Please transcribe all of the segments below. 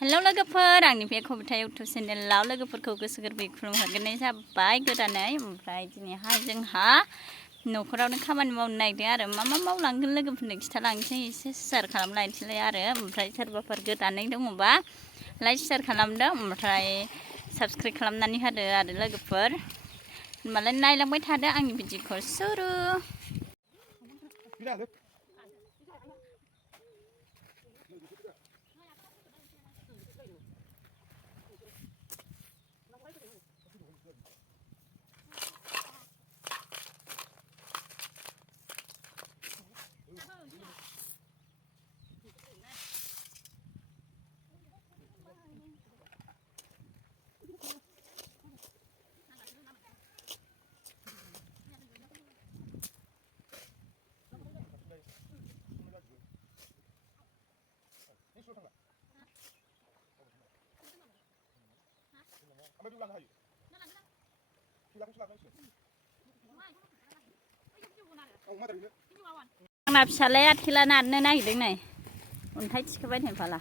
hello लोगोफोर आंनि बे कबिता इउटुब चेनेलाव लोगोफोरखौ गोसो गोरबोयै खुलुमहरग्रोनाय जाबाय गोदानै ओमफ्राय दिनैहाय जोंहा न'खरावनो खामानि मावनो नागिरदों आरो मा मावलांगोन लोगोफोरनो खिथालांसै एसे शेयार खालामलायनोसैलाय आरो ओमफ्राय सोरबाफोर गोदानै दङबा लाइक शेयार खालामदो ओमफ्राय साबस्क्राइब खालामनानै होदो आरो लोगोफोर होनबालाय नायलांबाय थादो आंनि भिडिअखौ सुरु आंना फिसालाया थेला नारनो नागिरदों नै अन्थाइ थिखोबाय नै फाला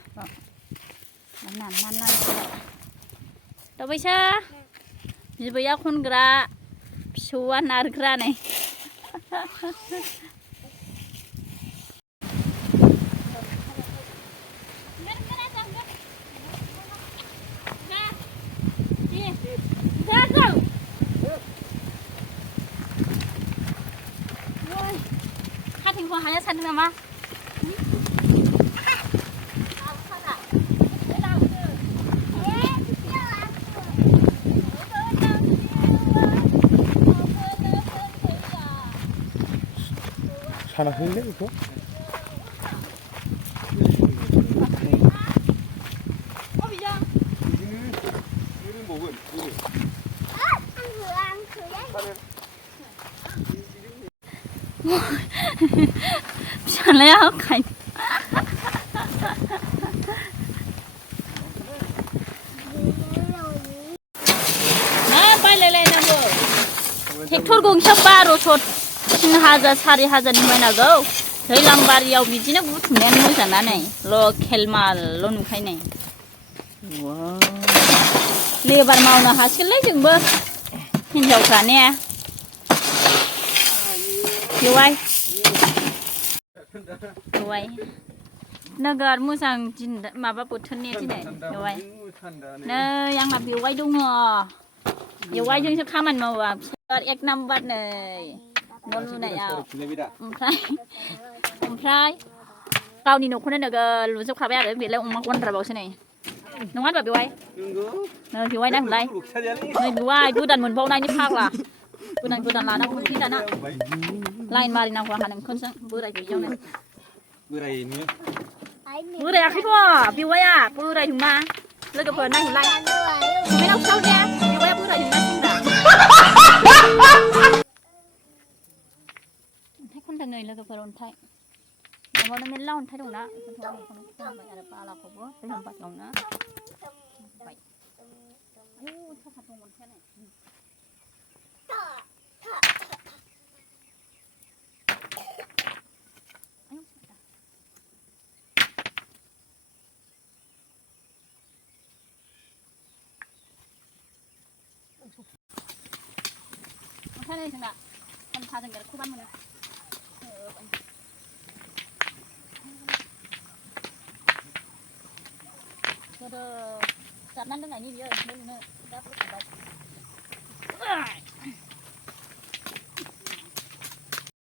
दावबायसा बिबैया खनग्रा फिसौआ नारग्रा नै खाथिंखौ हाया सानदों नामा सानाखैलै बेखौ फिसालाया होखाय बायलायलायनांगौ ट्रेक्टर गंसेया 1200 3000 4000 बायनांगौ दैज्लां बारियाव बिदिनो बुथुमनायानो मोजां ना नै लकेल मालल' नुखायो नै लेबार मावनो हासिगोनलै जोंबो हिनजावफ्रा ने बेवाय नोगोर मोजां दिन माबा बोथोरनि दिनै बेवाय नै आंहा बेवाय दङ बेवायजोंसो खामानि मावो आं फिसार 1 नाम्बार नै न' लुनायाव ओमफ्राय गावनि न'खौनो नोगोर लुजोबखाबाय आरो बेलाय अमा गन्द्राबावसो नै नङा होनबा बेवाय नै बेवाय नायहरलाय नै बेवाय गोदान मोनबावनायनि फाग्ला गोदान लानांगौ दाना लाइन मारिनांगौ आंहा नोंखौसो बोराय गैयियावनो बोरायाखैथ' बेवाया बोराय नङा लोगोफोर नायहरलाय कमेन्टआव खिथाहर दे बेवाया बोराय नङा अन्थाइ खनदों नै लोगोफोर अन्थाइ माबानो मेरला अन्थाइ दंना खनबाय आरो बालाखौबो दैलां बारियावनो अन्थाइ जोंना खन्थाजों खबान मोनो गोदो जाबनानै दोननायनि बियो लुनो दा बोखाबाय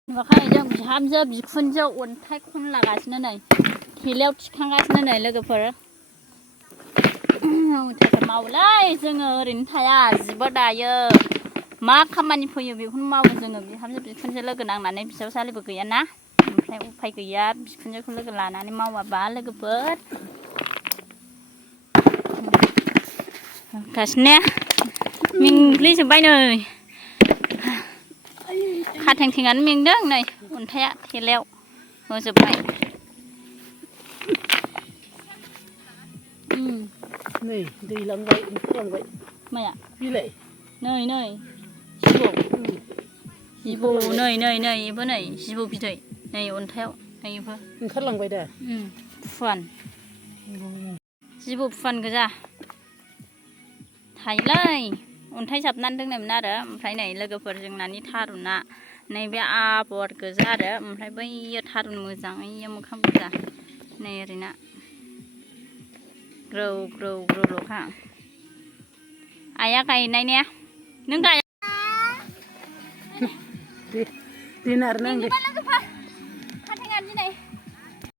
नुवाखै जों बिहामजो बिखुनजो अन्थाइ खनलागासिनो नै थेलायाव थिखांगासिनो नै लोगोफोर मावोलै जोङो ओरैनो थाया जिबो दायो मा खामानि फैयो बेखौनो मावो जोङो बिहामजो बिखुनजो लोगो नांनानै बिजावजालिबो गैयाना ओमफ्राय उफाय गैया बिखुनजोखौ लोगो लानानै मावाबा लोगोफोर गासिनो मेंग्लिजोब्बाय नै खाथेंथेंआनो मेंदों नै अन्थाइआ थेलायाव होजोब्बाय नै दै लांबाय ओंखारलांबाय माया बिलाइ नै जिबौ नै इबो नै जिबौ बिदै नै अन्थाइआव नै इबो ओंखारलांबाय दा फुवान जिबौ फुवान गोजा थायोलै अन्थाइ जाबनानै दोननायमोन आरो ओमफ्राय नै लोगोफोर जोंनानि थारुना नैबे आबर गोजा आरो ओमफ्राय बैयो थारुन मोजां बैयो मोखां गोजा नै ओरैना ग्रौ ग्रौ ग्रौल'खा आइया गायनाय ने नों गाया दिन आरो नों दे लोगोफोर